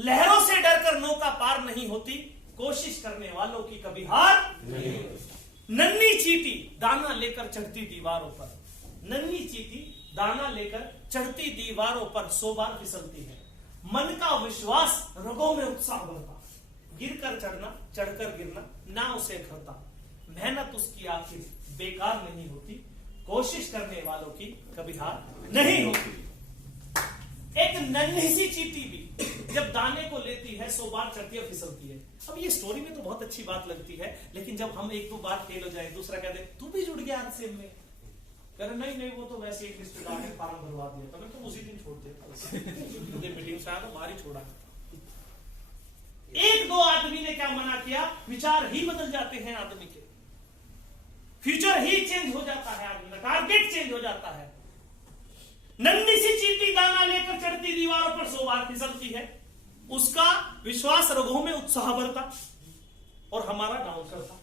लहरों से डरकर नौका पार नहीं होती, कोशिश करने वालों की कभी हार नहीं होती। नन्ही चींटी दाना लेकर चढ़ती दीवारों पर, नन्ही चींटी दाना लेकर चढ़ती दीवारों पर 100 बार फिसलती है। मन का विश्वास रगों में उत्साह भरता, गिरकर चढ़ना चढ़कर गिरना ना उसे खरता, मेहनत उसकी आखिर बेकार नहीं होती, कोशिश करने वालों की कभी हार नहीं होती। एक नन्ही सी चींटी भी जब दाने को लेती है 100 बार चढ़ती है फिसलती है। अब ये स्टोरी में तो बहुत अच्छी बात लगती है, लेकिन जब हम 1-2 बार फेल हो जाए, दूसरा कहते तू भी जुड़ गया आरसीएम में, कह रहे नहीं वो तो वैसे एक रिश्तेदार ने फॉर्म भरवा दिया, तो मैं तो उसी दिन छोड़ दिया, मीटिंग से आया तो बाहर ही छोड़ा। 1-2 आदमी ने क्या मना किया, विचार ही बदल जाते हैं आदमी के, फ्यूचर ही चेंज हो जाता है, आदमी का टारगेट चेंज हो जाता है। नन्ही सी चींटी दाना लेकर चढ़ती दीवारों पर 100 बार फिसलती है, उसका विश्वास रगों में उत्साह भरता और हमारा डाउन करता,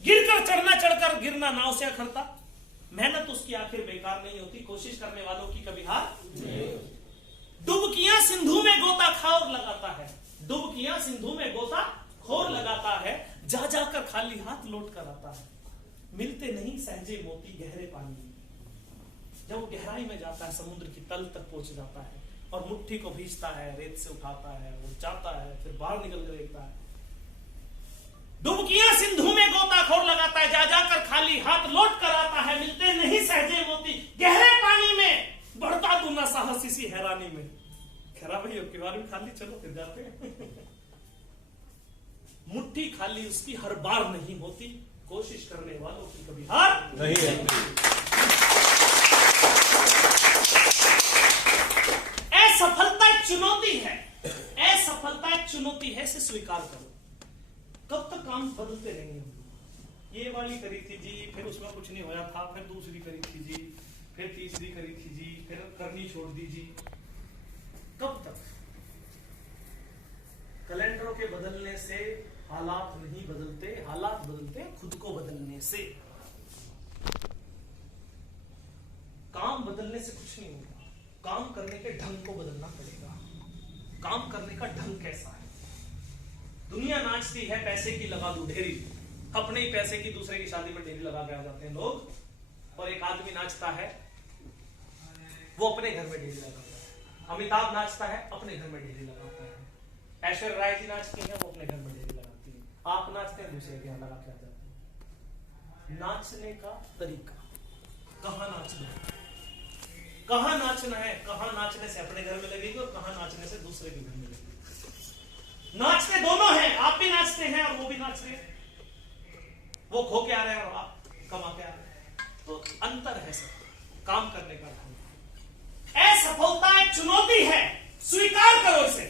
गिरकर चढ़ना चढ़कर गिरना नाव से अखरता, मेहनत उसकी आखिर बेकार नहीं होती, कोशिश करने वालों की कभी हार नहीं। डुबकियां सिंधु में गोताखोर लगाता है, डुबकियां सिंधु में गोताखोर लगाता है, जा जाकर खाली हाथ लौट कर आता है, मिलते नहीं सहजे मोती गहरे पानी में। जब वो गहराई में जाता है, समुद्र की तल तक पहुंच जाता है और मुट्ठी को भींचता है, रेत से उठाता है, वो जाता है, फिर बाहर निकल कर देखता है। डुबकियां सिंधु में गोताखोर लगाता है, जा जाकर खाली हाथ लौट कर आता है, मिलते नहीं सहजे मोती गहरे पानी में, बढ़ता दूना साहस इसी हैरानी में। खैरा भाई अब की बार भी खाली, चलो फिर जाते हैं। मुट्ठी खाली उसकी हर बार नहीं होती, कोशिश करने वालों की कभी हार नहीं होती। असफलता एक चुनौती है, असफलता एक चुनौती है, इसे स्वीकार करो। कब तक काम बदलते रहेंगे, ये वाली करी थी जी, फिर उसमें कुछ नहीं होया था, फिर दूसरी करी थी जी, फिर तीसरी करी थी जी, फिर करनी छोड़ दी जी, कब तक? कैलेंडरों के बदलने से हालात नहीं बदलते, हालात बदलते खुद को बदलने से। काम बदलने से कुछ नहीं होगा, काम करने के ढंग को बदलना पड़ेगा। काम करने का ढंग कैसा है? दुनिया नाचती है पैसे की लगा दो ढेरी, अपने ही पैसे की दूसरे की शादी में ढेरी लगा के आ जाते हैं लोग, और एक आदमी नाचता है वो अपने घर में ढेरी लगाता है। अमिताभ नाचता है अपने घर में ढेरी लगाता है, ऐश्वर्या राय जी नाचती है वो अपने घर में ढेरी लगाती है, आप नाचते हैं दूसरे के यहाँ लगा के आ जाते हैं। नाचने का तरीका, कहां नाचना है, कहां नाचना है, कहां नाचने से अपने घर में लगेगी और कहां नाचने से दूसरे के घर में लगेगी। नाचते दोनों हैं, आप भी नाचते हैं और वो भी नाच रहे हैं, वो खो के आ रहे हैं और आप कमा के आ रहे हैं, तो अंतर है सब काम करने का ढंग। असफलता एक चुनौती है, स्वीकार करो इसे।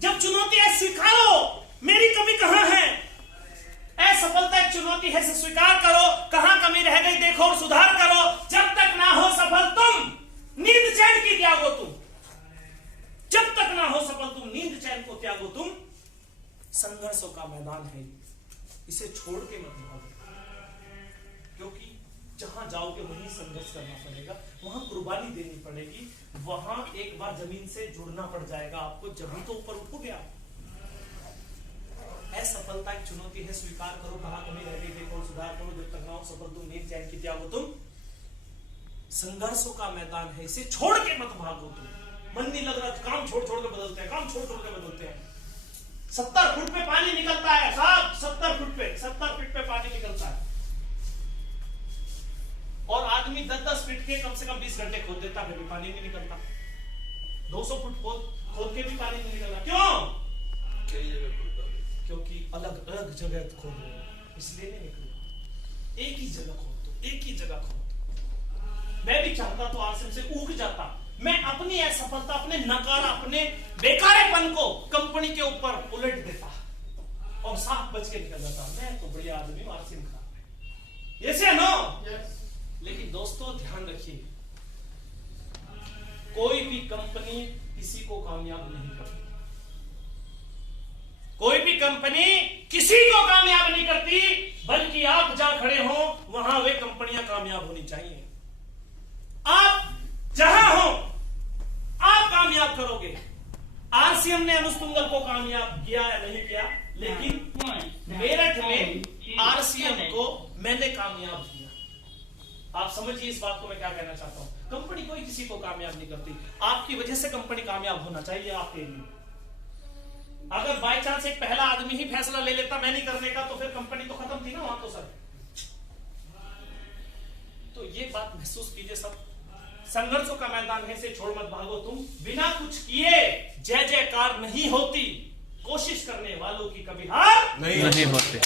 जब चुनौती है स्वीकारो, मेरी कमी कहां है। असफलता एक चुनौती है, इसे स्वीकार करो, कहां कमी रह गई देखो और सुधार करो। जब तक ना हो सफल तुम, नींद चैन की त्यागो तुम, जब तक ना हो सफल तुम, नींद चैन को त्यागो तुम। संघर्षों का मैदान है, इसे छोड़ के मत भागो, क्योंकि जहां जाओगे वहीं संघर्ष करना पड़ेगा, वहां कुर्बानी देनी पड़ेगी, वहां एक बार जमीन से जुड़ना पड़ जाएगा आपको, जब तो ऊपर उठोगे आप। असफलता एक चुनौती है, स्वीकार करो, कहां कमी रह गई देखो और सुधार करो। जब तक ना हो सफल तुम, नींद चैन की त्यागो तुम। संघर्षों का मैदान है, इसे छोड़ के मत भागो तुम। मन नहीं लग रहा, काम छोड़ छोड़ के बदलते हैं, काम छोड़ छोड़ के बदलते हैं। 70 फुट पे पानी निकलता है साहब, 70 फुट पे पानी निकलता है, और आदमी 10-10 फीट के कम से कम 20 घंटे खोद देता है, फिर भी पानी नहीं निकलता। 200 फुट खोद के भी पानी नहीं निकलता। क्यों? कई जगह खोदता है, क्योंकि अलग अलग जगह खोद रहे हैं, इसलिए नहीं निकलता। एक ही जगह खोद दो, एक ही जगह खोद दो। मैं भी चाहता तो आरसीएम से उग जाता, मैं अपनी असफलता, अपने नकारा, अपने बेकारेपन को कंपनी के ऊपर उलट देता और साफ बच के निकल जाता। मैं तो बढ़िया आदमी हूं, आरसीएम खराब है, यस या नो? लेकिन दोस्तों ध्यान रखिए, कोई भी कंपनी किसी को कामयाब नहीं करती, कोई भी कंपनी किसी को कामयाब नहीं करती, बल्कि आप जहां खड़े हो वहां वे कंपनियां कामयाब होनी चाहिए। आप जहां हो आप कामयाब करोगे, आरसीएम ने अनुज तुंगल को कामयाब किया या नहीं किया, लेकिन मेरठ में आरसीएम को मैंने कामयाब किया। आप समझिए इस बात को मैं क्या कहना चाहता हूं। कंपनी कोई किसी को कामयाब नहीं करती, आपकी वजह से कंपनी कामयाब होना चाहिए आपके लिए। अगर बाय चांस एक पहला आदमी ही फैसला ले लेता मैं नहीं करने का, तो फिर कंपनी तो खत्म थी ना वहां तो सर। तो ये बात महसूस कीजिए सब। संघर्षों का मैदान है, से छोड़ मत भागो तुम। बिना कुछ किए जय जयकार नहीं होती, कोशिश करने वालों की कभी हार नहीं होती।